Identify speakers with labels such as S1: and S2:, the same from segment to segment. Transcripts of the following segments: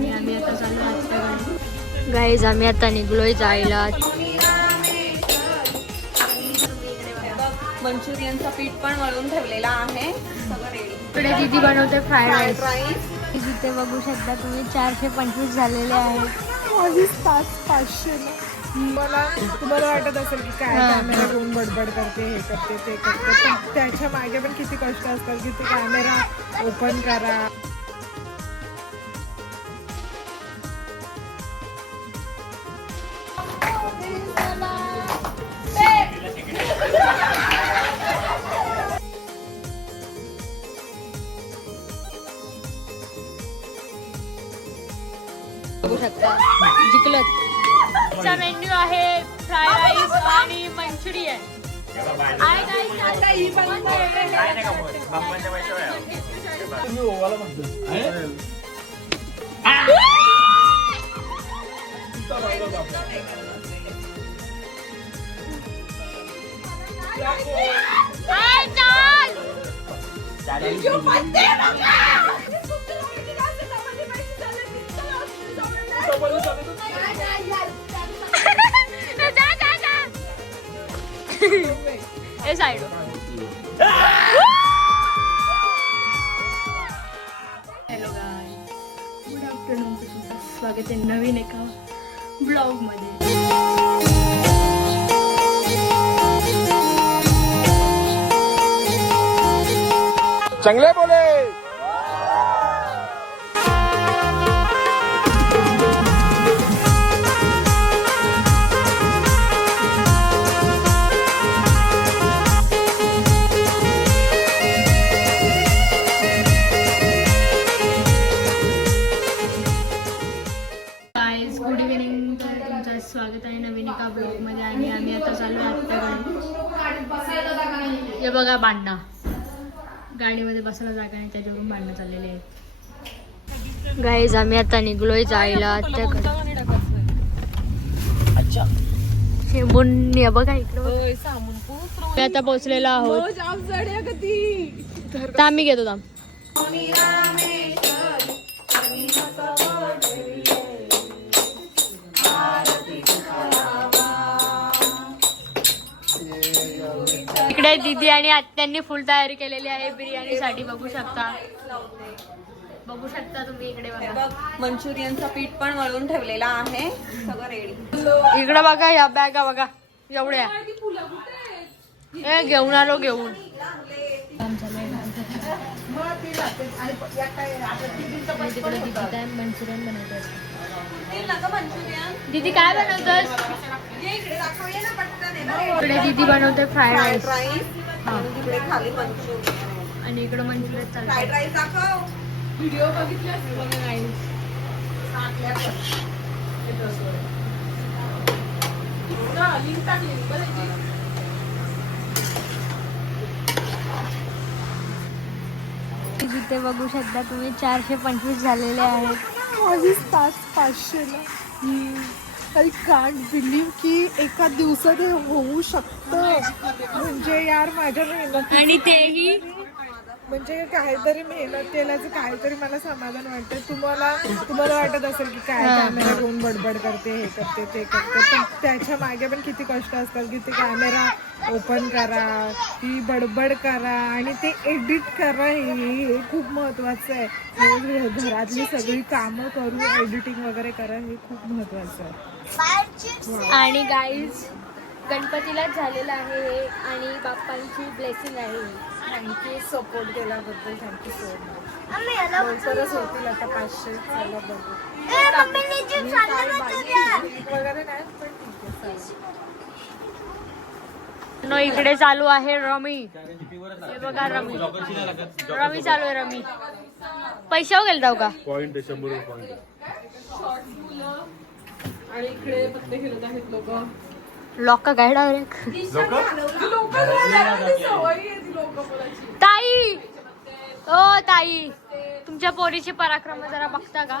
S1: आणि आम्ही आता गाईज आम्ही आता निघलोय जायला.
S2: मंचुरियनचं पीठ पण वळून ठेवलेलं आहे.
S1: इकडे दिदी बनवते फ्राईड राईस तिथे बघू शकता तुम्ही चारशे पंचवीस झालेले
S3: पाचशे ना मला तुम्हाला वाटत असेल की काय. कॅमेरा घेऊन बडबड करते हे करते ते करते. त्याच्यामागे पण किती कष्ट असतात की ते कॅमेरा ओपन करा.
S1: जिंकलत मेन्यू आहे फ्राईड राईस आणि मंचुरियन. आहे. guys, आहे, चाल. जा, जा, जा. ए side hello guy good afternoon स्वागत आहे नवीन एका ब्लॉगमध्ये
S4: चांगले बोले
S1: बघा भांडणं. गाडीमध्ये बसायला जागा नाही त्याच्यावरून भांडणं चाललेले आहेत. गाईज आम्ही आता निघलोय जायला. शेंबून हे बघा इकडं. मी आता पोहोचलेलो आहोत. तर आम्ही घेतो थांब. इकडे दीदी आणि आत्यांनी फुल तयारी केलेली आहे बिर्याणीसाठी. बघू शकता. बघू शकता तुम्ही इकडे बघा.
S2: मंचुरियनचं पीठ पण वळून ठेवलेलं आहे. सगळं रेडी
S1: इकडे बघा या बॅगा बघा. एवढ्या. ए घेऊन आलो घेऊन. मंचुरियन दीदी काय बनवतोस? इकडे दीदी बनवते फ्राईड राईस
S2: आणि
S1: इकडे मंचुरियन
S2: फ्राईड राईस दाखव.
S1: जिथे बघू शकता तुम्ही चारशे पंचवीस झालेले आहेत.
S3: माझीच पाच पाचशेला आय कांट बिलीव की एका दिवसात हे होऊ शकतं. म्हणजे यार माझ्या मेहनत
S1: आणि तेही
S3: म्हणजे काहीतरी मेहनत केल्याचं काहीतरी मला समाधान वाटतं तुम्हाला तुम्हाला वाटत असेल की काय कॅमेरा घेऊन बडबड करते हे करते ते करते. पण त्याच्यामागे पण किती कष्ट असतात की ते कॅमेरा ओपन करा ती बडबड करा आणि ते एडिट करा. हे हे खूप महत्वाचं आहे. म्हणजे घरातली सगळी कामं करून एडिटिंग वगैरे करा हे खूप महत्वाचं आहे.
S1: आणि गाईज गणपतीलाच झालेलं आहे हे आणि बाप्पांची ब्लेसिंग आहे. ही.
S3: थँक्यू सपोर्ट केल्याबद्दल थँक्यू सो मच. लवकरच होतील आता पाचशे चला बघू. मी काय बाई नीट वगैरे नाही पण ठीक आहे.
S1: नो इकडे चालू आहे रमी. हे बघा रमी. रमी चालू आहे रमी. पैशावर गेल जाऊ का?
S4: पॉइंट शंभर पॉइंट
S3: आणि इकडे पत्ते खेळत आहेत लोक.
S1: लोक का काय डायरेक्ट
S3: आहे
S1: ताई! ओ ताई. तुमच्या पोरीचे पराक्रम जरा बघता का?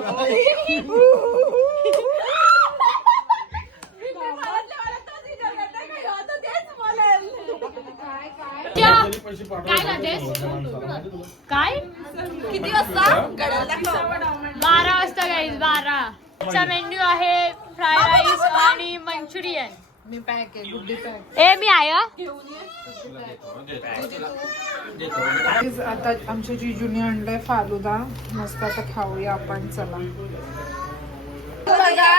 S1: काय? काय
S5: किती वाजता?
S1: बारा वाजता गाईज बारा. मेन्यू आहे फ्राय राईस आणि मंचुरियन.
S3: मी पॅक आहे गुड्डी पॅक.
S1: ए मी आहे.
S3: Guys, आता आमच्या जिजूने आणलाय फालुदा मस्त आता खाऊया आपण चला.
S1: ऐका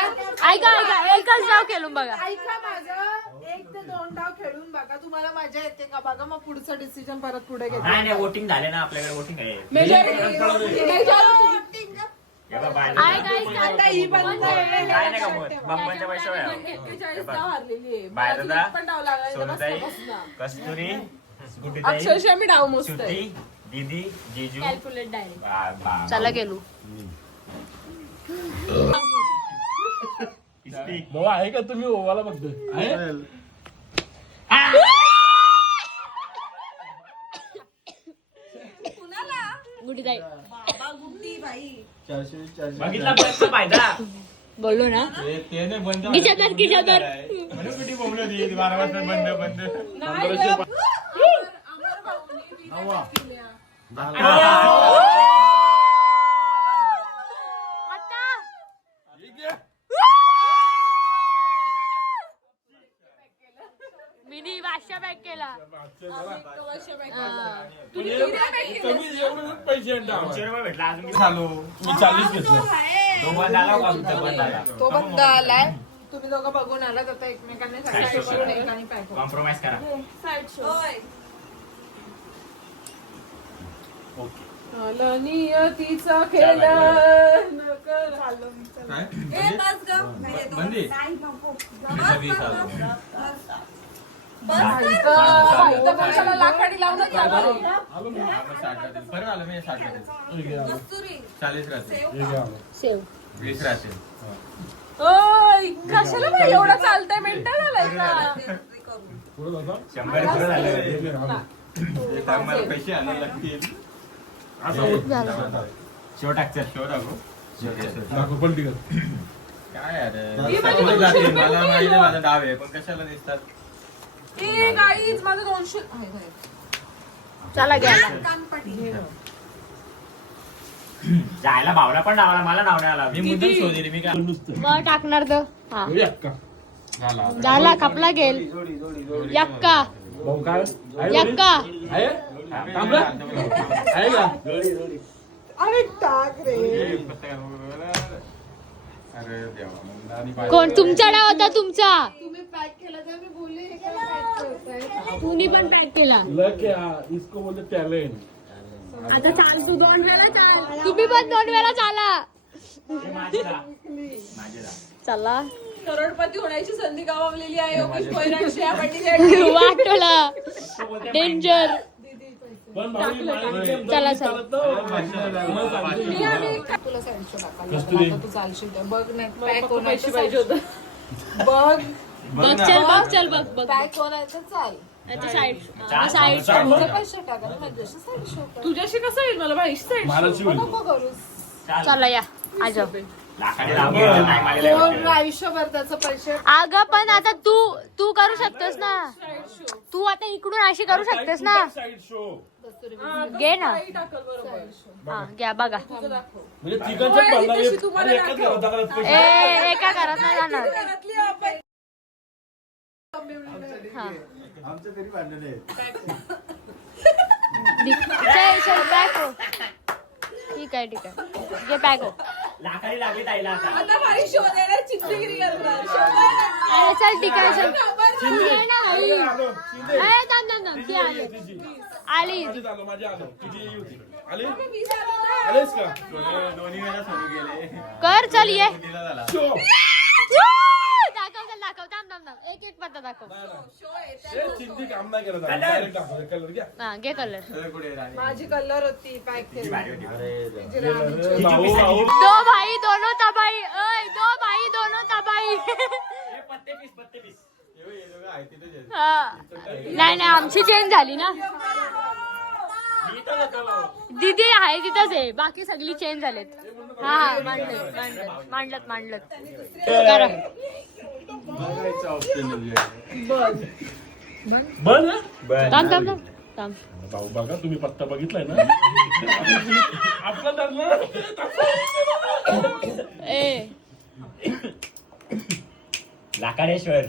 S1: ऐका एकच डाव केलून बघा.
S3: ऐका माझं. एक ते दोन डाव खेळून बघा. तुम्हाला मजा येते का बघा? मग पुढचं डिसिजन परत पुढे घेते.
S6: नाही नाही वोटिंग झाले ना आपल्याकडे वोटिंग आहे.
S1: आता ही बंद आहे.
S6: काय नाही गमत बंबांच्या पैसे बाहेर सोनताई कस्तुरी गुड्डीताई
S5: मी डाव
S6: सुट्टी दीदी जीजू. बा- बा-
S1: चला गेलो.
S2: भाऊ आहे का तुम्ही ओवाला बघतो
S1: गुडी ताई
S6: बघितला प्रश्न फायदा।
S1: बोललो ना।
S2: ते नाही बंद
S1: खिशात खिशात
S6: म्हणून कुठे बोंबलं ती बारा वाजता बंद। बंद
S1: आता केला हा.
S2: पैसे
S6: तो बंद आला आला
S3: आलाय तुम्ही दोघं बघून आलात आता एकमेकांनी
S6: कॉम्प्रोमाइज करा
S3: नियतीचा खेळ
S2: बंदी
S5: लाकडी लावूनच
S2: आलो मी. बरं आलं मी. साठ चाळीस राहते.
S1: सेव.
S2: वीस राहते.
S5: ओय कशाला बाई एवढं चालतंय? मेंटल झालाय का?
S6: शंभर पुढे झालं.
S2: मला पैसे आले लागतील.
S1: झालं.
S6: शेव टाक चल शेव टाकू
S7: दाखव पण तिघं.
S4: काय जाते. मला माहिती माझा डाव आहे. पण कशाला दिसतात?
S2: ए गाईज माझं दोनशे आहे, आहे.
S1: चला घ्यायला
S7: जायला भावना पण डावला मला डावणे आला
S4: मी मुद्दाम शोधली मी काय
S1: मग टाकणार तर हा.
S7: झाला.
S1: गेल यक्का
S7: भाऊ काय आहे
S1: यक्का
S7: आहे? थांब रे. आहे का?
S3: अरे टाक रे
S4: अरे देवा आणि पाय-
S1: कोण? तुमचा डाव होता तुमचा?
S3: तुम्ही पॅक केलं तर मी बोलले हे काय पॅक करताय
S1: तुम्ही पण पॅक केला.
S7: लक या इसको बोलते टॅलेंट
S1: आता चाल तू दोन वेळा चाल. तुम्ही पण दोन वेळा चाला. चला.
S2: करोडपती होण्याची संधी गमावलेली आहे योगेश कोयराची या पाटील
S1: वाटला. डेंजर
S7: ही
S1: चला चला.
S3: तुला साईड शो टाकायला
S7: कस्तुरी.
S3: आता तू चालशील तर बघ नाही पॅक पाहिजे होतं.
S1: चल चल
S3: पॅक चाल.
S2: तुझ्याशी कसं होईल? मला बाईशी साईड.
S3: नको करूस.
S1: चला या. आजो
S3: आयुष्यभर त्याचं पैसे.
S1: अगं पण आता तू तू करू शकतोस ना. तू आता इकडून अशी करू शकतेस ना. घे ना. हा घ्या बघा.
S7: म्हणजे.
S1: ए एका घरात नाही जाणार. हा.
S8: भांडण
S1: हो. ठीक आहे ठीक आहे. घे पॅक हो.
S7: लाकडी लागली ताईला आता.
S2: शोधायला चित्तगिरी करणार शोधायला
S1: अरे चल ठीक आहे चल ये ना आई. ए, थांब थांब थांब ती आली आली
S7: माझी झालं, माझी आलं. तुझी ही होती. आली?
S2: मी झालो ना.
S7: आलीस का?
S4: दोन्ही दोन्ही वेळा सोडून गेले
S1: कर चल ये
S7: शो.
S1: दाखव थांब थांब थांब एक एक पत्ता दाखव
S7: चिंती काम नाही करत आहे. Direct दाखवते. कलर घ्या.
S1: हा घे कलर
S4: तर कुठे राणी
S3: माझी कलर होती पॅक केली
S7: अरे भाऊ, भाऊ.
S1: दो भाई दोनों तबाई ओय दो भाई दोनों तबाई
S4: हे हे.
S1: हा. नाही नाही आमची चेंज झाली ना दीदी आहे तिथंच आहे बाकी सगळी चेंज झालेत हा मांडलत मांडलत मांडलत मांडलत करा
S4: बघायचं option आहे.
S7: बंद ना?
S1: थांब थांब थांब. थांब.
S7: भाऊ बघा तुम्ही पत्ता बघितलाय ना? आपला धरलं
S1: ए.
S7: लाकाडेश्वर.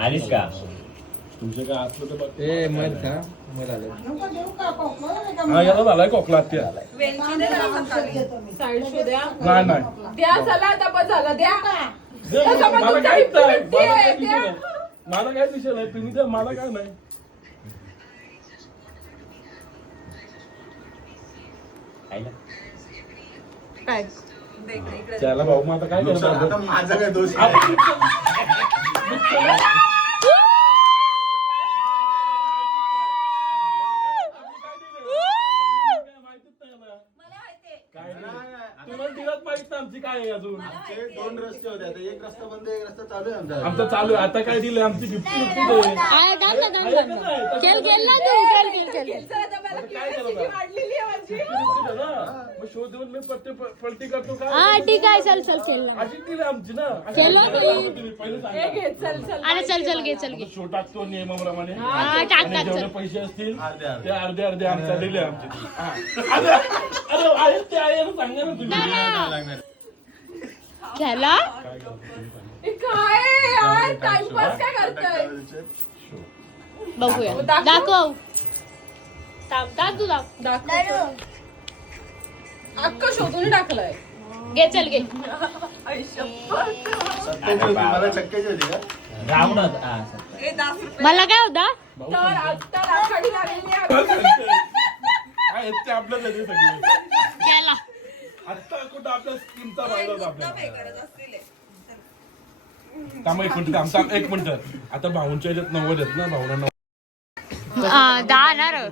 S7: आलीस का तुमचं काय असलं तर बघ.
S4: ए मध का मध आलं.
S7: हा याला झालाय खोकला त्या
S3: द्या.
S7: नाही नाही.
S2: द्या चला आता बस झालं. द्या.
S7: दे, मला
S2: मध्ये
S7: काहीच नाही. मला. नाही. काय विषय नाही. तुम्ही द्या मला काय नाही.
S3: काय?
S7: त्याला भाऊ मग आता काय करणार?
S8: माझा काय दोष नाही.
S7: तुम्हाला दिलाच माहीत नाही आमची काय आहे अजून?
S8: आमचे दोन रस्ते होते. आता एक रस्ता बंद एक रस्ता चालू आहे आमचा.
S7: आमचं चालू आहे. आता काय दिलं आमची गिफ्ट आहे
S1: आहे, थांब ना थांब थांब, थांब खेळ खेळ ना तू खेळ खेळ खेळ. खेळ.
S2: चला आता मला
S7: काय
S2: आहे
S7: मग शोध देऊन मी पत्ते प- पलटी करतो का?
S1: हा ठीक आहे चल चल चल ना.
S7: अशी दिली आमची ना. अशी
S1: केलं.
S7: तुम्ही पहिले सांगा.
S1: अरे चल चल घे चल घे.
S7: शो टाकतो नियमाप्रमाणे.
S1: हा टाक
S7: आणि
S1: टाक
S7: जेवढे
S1: चल.
S7: पैसे असतील
S8: अर्धे अर्धे.
S7: ते अर्धे अर्धे आमच्या दिले आमचे. हा. अरे अरे आहे ते आहे ना सांगा ना तुम्ही.
S4: लागणार
S1: घ्यायला?
S2: हे काय यार? टाइमपास काय करताय?
S1: बघूया.
S2: दाखव.
S1: दाखव. थांब दाख तू दाख
S2: अक्क शोधून टाकलंय.
S1: घे चल घे.
S8: मला
S1: काय होता?
S2: तर
S7: सगळे
S1: गेला
S7: आत्ता कुठं आपल्या स्कीमचा फायदा होता आपल्याला
S2: हे.
S7: थांबा एक मिनिट आमचा एक मिनिट. आता भाऊंच्या ह्याच्यात नव्वद आहेत ना भाऊना नव्वद.
S1: दहा ना र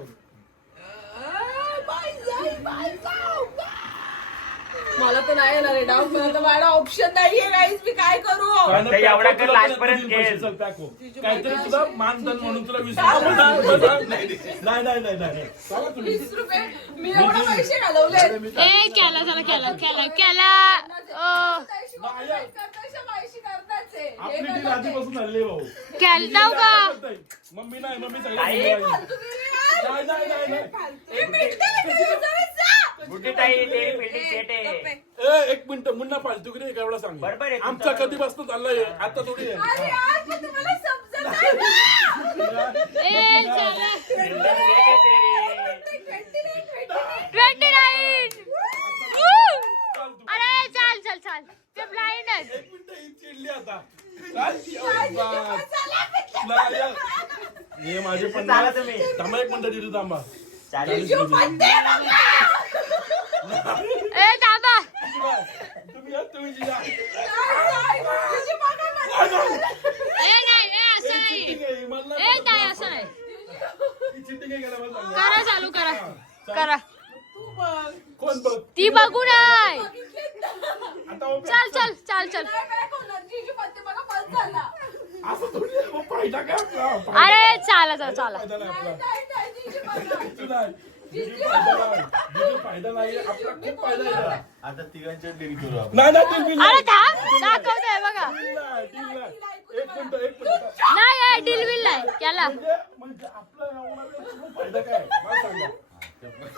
S5: मला तर नाही येणार आहे. डाऊट पण आता माझा ऑप्शन नाहीये गाईज मी काय करू?
S6: ते एवढा
S7: हो. काहीतरी तुला मानधन म्हणून तुला वीस रुपये. नाही नाही नाही नाही चला तुम्ही.
S5: वीस रुपये? मी एवढे पैसे घालवले
S1: ए केला चला केला केला केला. ओ.
S7: आपली आधीपासून हल्ली भाऊ.
S1: केल जाऊ का
S7: मम्मी नाही मम्मी सगळं नाही नाही नाही नाही.
S6: बुटी ताई ते बिल्डिंग सेट आहे.
S7: ए, एक मिनिट मुन्ना फालतू की नाही का एवढा सांग.
S6: बरोबर आहे,
S7: आमचा कधीपासून चाललाय आता थोडी आहे.
S1: ए चला
S6: बिल्डिंग सेट आहे तेरी.
S1: Twenty nine. अरे चाल चल चाल. ते ब्लाइंड आहेत.
S7: एक मिनिट ही चिडली आता. काय? बा- या- हे माझे पण
S6: चाला तुम्ही.
S7: थांबा एक मिनिट दिली थांबा. या तुम्ही जिजा.
S1: ए नाही ए असं नाही. ए
S7: नाही
S1: असं नाही. करा चालू करा. करा. ती बघू. नाही. चल चल चल चल. अरे चाला चल चाला.
S7: फायदा नाही आपला खूप.
S8: आता तिघांच्या डील करू आपण
S7: नाही नाही deal बिल
S1: अरे
S7: नाही.
S1: थांब दाखवतोय बघा
S7: नाही, deal नाही. एक मिनिट एक मिनिट
S1: नाही ए डिल बिल नाही केला
S7: म्हणजे म्हणजे आपला एवढा वेळ खूप फायदा काय मला सांगा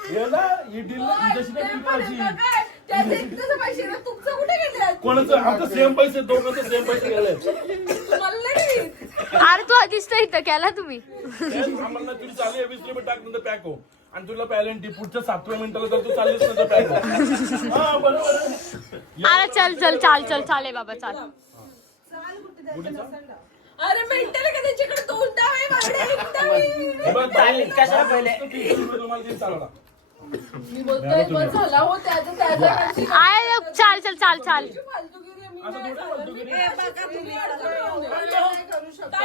S7: हे ना ही deal ना, हिच्याशी नाही deal करायची.
S5: तुमचं कुठे गेले
S7: कोणाचं आमचं सेम पैसे दोघांचं सेम पैसे गेले
S1: अरे तू दिसतोय इथं केला तुम्ही
S7: आम्हाला तुझी चालू आहे वीस रुपये पॅक हो आणि तुला पॅलेंटी पुढच्या सातव्या मिनिटाला जर तू हो हा बरोबर आहे.
S1: अरे चल चल चाल चल चाले बाबा चाल
S5: अरे मेंटल का त्यांच्याकडे दोन डाव आहे माझ्याकडे एक डाव आहे.
S7: हे बघ,
S6: चालेल, कशाला पहिले?
S7: नुसतं तीस रुपये तुम्हाला देईन चालवला.
S5: मी बोलतोय बस झाला हो त्याच्या
S1: आय चाल चल चाल चाल.
S5: फालतूगिरी आहे. मी नाही तुम्ही. अडचण येऊ नये. करू शकता?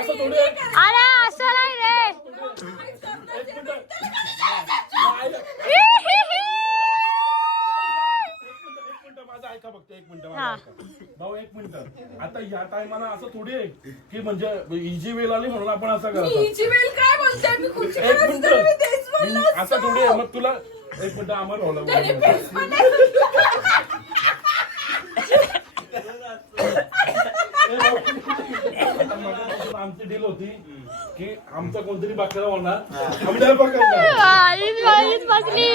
S1: अरे असं नाही रे.
S7: एक मिनिट. नाही, एक मिनिट माझं ऐका फक्त एक मिनिट माझं
S1: हा.
S7: ऐका. भाऊ एक मिनिट. आता या टायमाला असं थोडी आहे की म्हणजे इजी वेळ आली म्हणून आपण असं
S5: मी
S7: करतो.
S5: हिची वेळ काय बोलते? मी
S7: एक मिनिट. असं. थोडी आहे. मग तुला एक मिनिट आम्हाला
S5: नाही.
S7: आमची डील होती की आमचा कोणतरी बकरा होणार आम्ही त्याला पकडणार
S1: बसली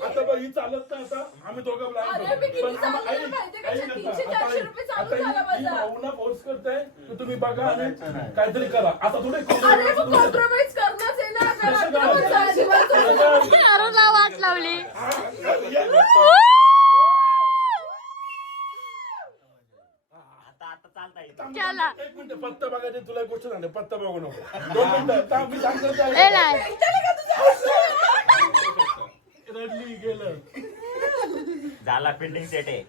S7: आता बघ ही चालत नाही आता आम्ही दोघं
S5: अरे, मी. किती
S7: पण आम्हा-
S5: चालवलं
S7: ऐक-
S5: माहितीये का?
S7: ऐक आता,
S5: तीनशे,
S7: आता
S5: चारशे
S7: ऐक.
S5: रुपये चालू
S7: आता ही-
S5: झाला
S7: ही
S5: माझा.
S7: भावना फोर्स करताय तुम्ही बघा आणि काहीतरी करा. आता थोडे
S5: अरे मग कॉम्प्रोमाइज करणंच आहे ना आता
S1: वाट लावली. केला
S7: एक मिनिट पत्ता बघायचे तुला एक गोष्ट सांगते पत्ता बघू नको. दोन मिनिटं थांब, मी सांगतो ते
S1: ए
S7: ऐक.
S1: नाही.
S7: रडली गेलं.
S6: झाला बिल्डिंग सेट आहे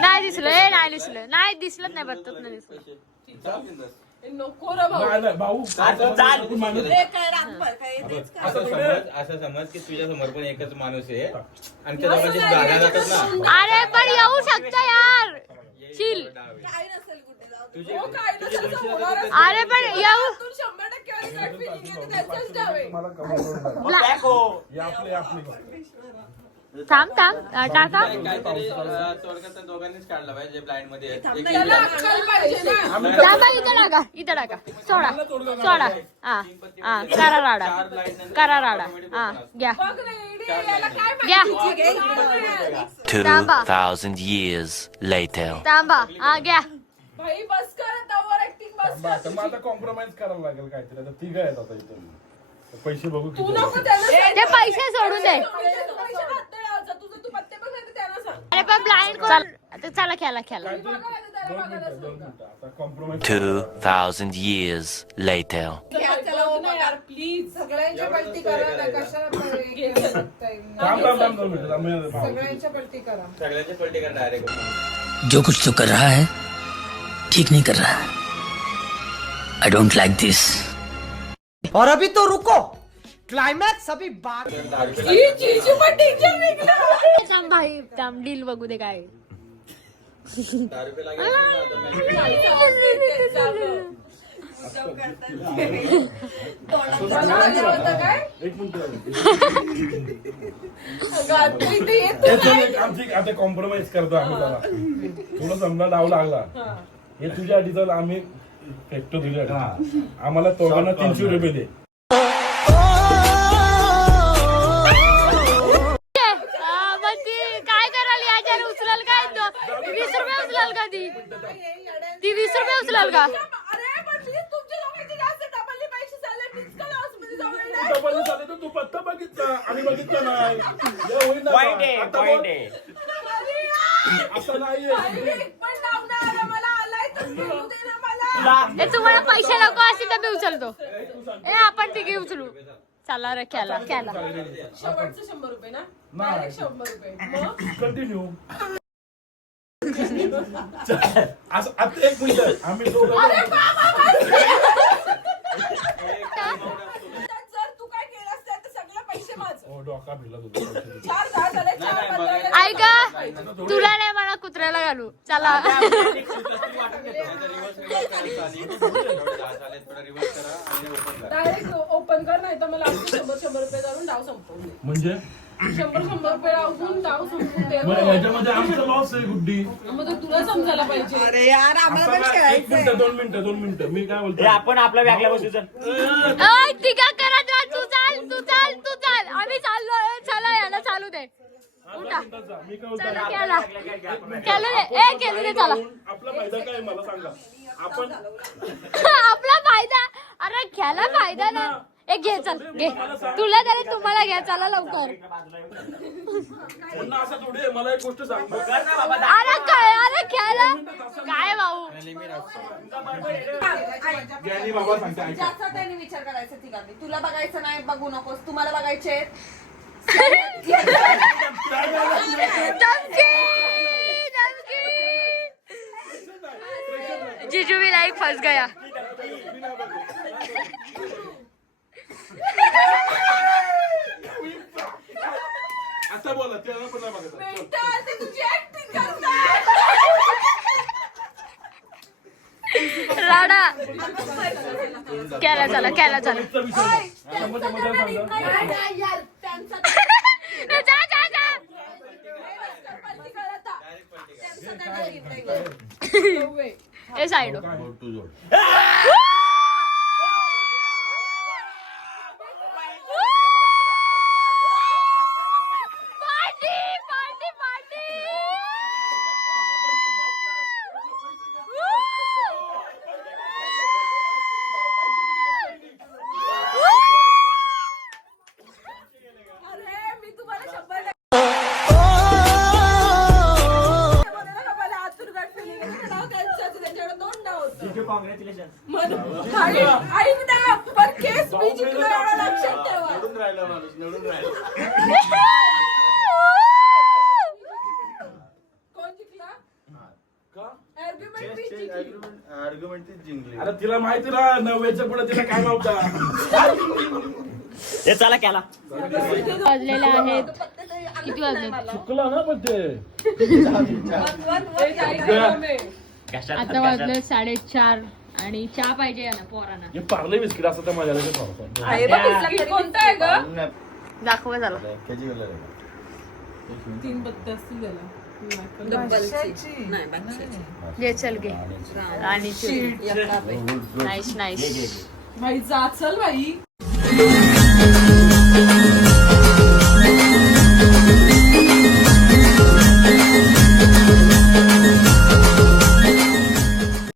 S1: नाही दिसलं ए नाही दिसलं नाही दिसलं नाही बघतो नाही दिसलं
S5: नको रे भाऊ
S7: नाही, नाही, भाऊ
S6: आता चाल.
S7: तू माणूस-
S5: ए, काय रातभर काय तेच काय.
S4: असं समज असं समज की तुझ्या समोर पण एकच माणूस आहे आणि त्या दोघांची गाड्या जातात ना
S1: अरे पण येऊ शकतं यार चिल
S5: काय नसेल कुठे जाऊ दे.
S4: तुझे-
S5: हो, काय नसेल समोर.
S1: अरे पण येऊ
S5: तू शंभर टक्के वाली gut feeling आहे, ते त्याचाच डाव आहे.
S7: मला कमी करून टाक.
S6: मग पॅक हो
S7: हे आपले आपले
S1: थांब थांब. टाका.
S4: दोघांनीच काढला पाहिजे
S7: ब्लाइंडमध्ये
S1: टाका इथं. टाका. इथं टाका. सोडा. सोडा. हा. हा करा राडा. करा राडा. हा घ्या.
S5: बघ रे, इडी, याला काय
S1: घ्या.
S5: माहिती?
S1: थांबा.
S9: 2,000 years later.
S1: थांबा. हा घ्या.
S5: भाई बस कर आता ओव्हर ऍक्टिंग बस
S7: मग आता
S5: कर
S7: मग आता कॉम्प्रोमाइज करायला लागेल काहीतरी. आता तिघ आहेत आता इथं. पैसे बघू
S5: तू
S7: किती
S5: नको
S7: आहेत.
S5: त्याला
S1: ते पैसे सोडून दे.
S5: पैसे तू पैसे हात नाही लावायचा. तुझं तू पत्ते पण नाही तर त्याला सांग.
S1: अरे पण ब्लाइंड चल. आता चला खेळा खेळा.
S7: काहीतरी
S5: बघा आता त्याला
S7: दोन
S5: बघायला
S7: मिनिटं दोन मिनिटं. आता कॉम्प्रोमाइज
S9: 2,000 years later.
S5: प्लीज
S3: सगळ्यांच्या पलटी करा ना कशाला
S7: थांब थांब थांब दोन मिनिटं थांब, मी- भाऊ.
S3: सगळ्यांच्या पलटी करा.
S4: सगळ्यांचे पलटी कर डायरेक्ट
S10: जो कुछ तो कर रहा है ठीक नहीं कर रहा आई डोंट लाइक दिस
S11: और अभी तो रुको।
S10: क्लाइमैक्स अभी बात
S1: थांब भाई थांब डील बघू दे काय.
S7: एक मिनिट आमची आता कॉम्प्रोमाइज करतो आम्ही त्याला. तुला समजा डाव लागला. हे तुझ्या आधीचा आम्ही तुझ्या आधी. आम्हाला दोघांना तीनशे रुपये दे.
S1: काय उचलाल काय तो? वीस रुपये उचलाल का ती? ती वीस रुपये उचलाल का?
S7: डबल झाले. तर तू पत्ता बघितला. आणि बघितला नाही. हे होईल ना
S6: पॉइंट आहे
S7: आता
S6: पॉइंट
S7: बोल.
S6: आहे.
S7: असं नाहीये.
S1: ए तुम्हाला पैसे नको असतील तर मी उचलतो. ए आपण तिघे उचलू. चला रे खेळा. खेळा.
S5: शेवटचं शंभर रुपये ना? डायरेक्ट शंभर रुपये.
S7: कंटिन्यू असं आता एक मिनिट. आम्ही दोघं
S5: जर तू काय केलं असतं तर सगळे पैसे माझं
S7: हो, डोका भिडला तुझा.
S5: चार दहा झाले चार पंधरा झाले.
S1: ऐका तुला नाही मला कुत्र्याला घालू. चला.
S5: डायरेक्ट ओपन कर नाही तर मला अजून शंभर शंभर रुपये करून डाव संपवून दे.
S7: म्हणजे?
S5: शंभर शंभर रुपये लावून डाव संपवून दे.
S7: मग याच्यामध्ये आमचा लॉस आहे गुड्डी.
S5: मग तो तुला समजायला पाहिजे.
S2: अरे यार आम्हाला पण
S7: असं नाही, एक
S2: खेळायचंय.
S7: मिनिट दोन मिनिटं दोन मिनिटं. मी काय बोलतो
S6: आपण आपल्या बॅगला बसू चल.
S1: ओय तिघा करा जा, तू चाल तू चाल तू चाल आम्ही चाललो ए, चला याला चालू दे उठा.
S7: मी काय
S1: चला.
S7: बोलतो
S1: केला केलं दे ए केलं दे चला.
S7: आपला फायदा काय आहे मला सांगा. आपण
S1: आपला फायदा अरे घ्यायला फायदा ना ए घे चल घे. तुला तरी तुम्हाला घ्या चला लवकर.
S7: पुन्हा असं थोडी आहे, मला एक गोष्ट सांग.
S1: अरे काय अरे घ्यायला काय भाऊ?
S7: ज्ञानी बाबा सांगते ऐका.
S2: ज्याचा त्याने विचार करायचा तुला बघायचं नाही बघू नकोस. तुम्हाला बघायचे
S1: जीजू भी लाइक फंस गया।
S7: आता बोला त्याला पण नाही बघायचं
S5: बेटा, ते तुझी acting करताय.
S1: राडा केला चला केला चला.
S7: चा विषय
S8: आर्ग्युमेंट तीच जिंकली
S7: अरे तिला माहिती ना नव्याच्या पुढे तिला काय नव्हता
S6: हे चला केला.
S1: वाजलेले आहेत. किती वाजले?
S7: चुकला ना पण ते.
S5: हे
S1: आता वाजले साडेचार आणि चहा पाहिजे ना पोरांना.
S7: हे पार्ले बिस्किट असं तर माझ्या
S5: कोणता आहे ग?
S1: दाखवा झाला
S5: तीन बत्ती असतील त्याला.
S2: डब्बलची नाही बादशाची.
S1: घे. चल. घे आणि. नाईस नाईस
S5: भाई जा चल भाई.